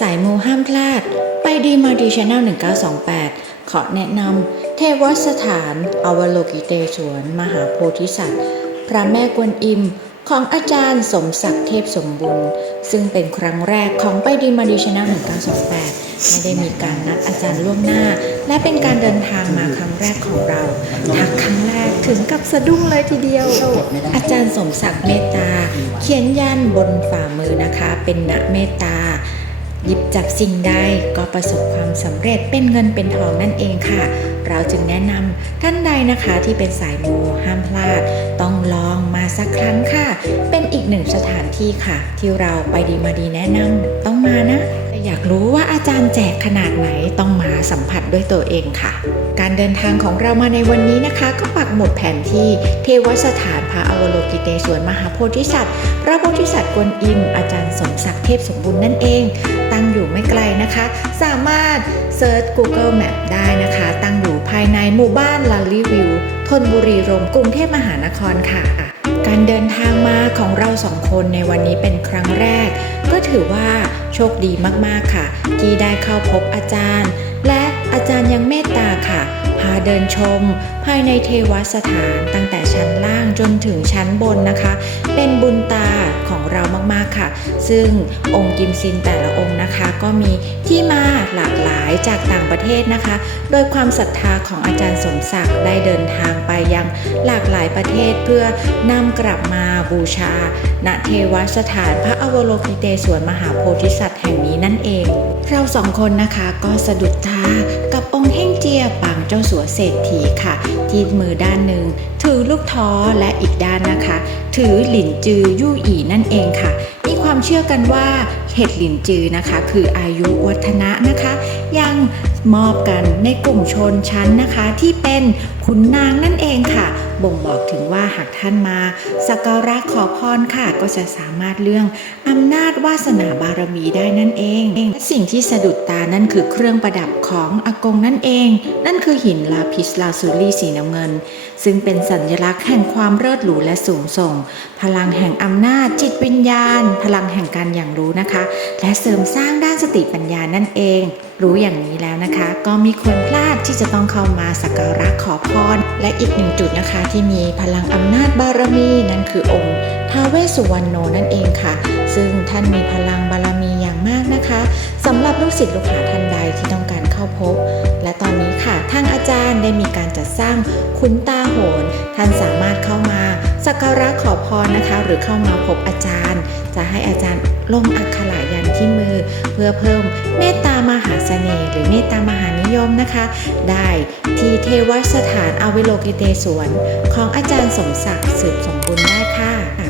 สายมูห้ามพลาด ไปดีมาดีชาแนล1928 ขอแนะนำเทวสถานอวโลกิเตศวน มหาโพธิสัตว์ พระแม่กวนอิม ของอาจารย์สมศักดิ์เทพสมบุญ ซึ่งเป็นครั้งแรกของไปดีมาดีชาแนล1928 ไม่ได้มีการนัดอาจารย์ล่วงหน้า และเป็นการเดินทางมาครั้งแรกของเราทักครั้งแรกถึงกับสะดุ้งเลยทีเดียว อาจารย์สมศักดิ์เมตตา เขียนยันบนฝ่ามือนะคะ เป็นณเมตตา หยิบจับสิ่งใดก็ประสบความสำเร็จเป็นเงินเป็นทองนั่นเองค่ะ เราจึงแนะนำท่านใดนะคะที่เป็นสายมูห้ามพลาด ต้องลองมาสักครั้งค่ะ เป็นอีกหนึ่งสถานที่ค่ะ ที่เราไปดีมาดีแนะนำต้องมานะอยากรู้ว่าอาจารย์แจกขนาดไหนต้องมาสัมผัสด้วยตัวเองค่ะ การเดินทางของเรามาในวันนี้นะคะ ก็ปักหมุดแผนที่เทวสถานพระอวโลกิเตศวนมหาโพธิสัตว์พระโพธิสัตว์กวนอิม อาจารย์สมศักดิ์เทพสมบูรณ์นั่นเอง อยู่ไม่ไกลนะคะ สามารถเซิร์ช Google Map ได้นะคะ ตั้งอยู่ภายในหมู่บ้านลาลีวิวทนบุรีรมกรุงเทพมหานครค่ะ การเดินทางมาของเราสองคนในวันนี้เป็นครั้งแรก ก็ถือว่าโชคดีมากๆค่ะ ที่ได้เข้าพบอาจารย์ และอาจารย์ยังเมตตาค่ะ พาเดินชม ภายในเทวสถานตั้งแต่ชั้นล่างจนถึงชั้นบนนะคะ เป็นบุญตาของเรามากๆค่ะ ซึ่งองค์กิมซินแต่ละองค์นะคะ ก็มีที่มาหลากหลายจากต่างประเทศนะคะ โดยความศรัทธาของอาจารย์สมศักดิ์ได้เดินทางไปยังหลากหลายประเทศเพื่อนำกลับมาบูชา ณเทวสถานพระอวโลกิเตศวนมหาโพธิสัตว์แห่งนี้นั่นเอง เราสองคนนะคะก็สะดุดตากับองค์เฮ่งเจียปา จ้าสัวเศรษฐีค่ะ ที่มือด้านหนึ่งถือลูกท้อและอีกด้านนะคะ ถือหลินจือยู่อีนั่นเองค่ะมีความเชื่อกันว่าเห็ดหลินจือนะคะ คืออายุวัฒนะนะคะ ยังมอบกันในกลุ่มชนชั้นนะคะ ที่เป็นขุนนางนั่นเองค่ะ บ่งบอกถึงว่าหากท่านมาสักการะขอพรค่ะก็จะสามารถเรื่องอำนาจวาสนาบารมีได้นั่นเองและสิ่งที่สะดุดตานั่นคือเครื่องประดับของอากงนั่นเอง นั่นคือหินลาพิสลาซูรี่สีน้ำเงิน ซึ่งเป็นสัญลักษณ์แห่งความเลิศหรูและสูงส่ง พลังแห่งอำนาจจิตวิญญาณ พลังแห่งการอย่างรู้นะคะ และเสริมสร้างด้านสติปัญญานั่นเอง รู้อย่างนี้แล้วนะคะ ก็มีควรพลาดที่จะต้องเข้ามาสักการะขอพรและอีกหนึ่งจุดนะคะที่มีพลังอำนาจบารมีนั่นคือองค์ท้าเวสสุวรรณโนนั่นเองค่ะ ท่านมีพลังบารมีอย่างมากนะคะสำหรับลูกศิษย์ลูกหาท่านใดที่ต้องการเข้าพบ และตอนนี้ค่ะทางอาจารย์ได้มีการจัดสร้างขุนตาโหน ท่านสามารถเข้ามาสักการะขอพรนะคะ หรือเข้ามาพบอาจารย์ จะให้อาจารย์ลงอักขระยันที่มือ เพื่อเพิ่มเมตตามหาเสน่ห์หรือเมตตามหานิยมนะคะ ได้ที่เทวสถานอวิโลกิเตศวนของอาจารย์สมศักดิ์สืบสมบูรณ์ได้ค่ะ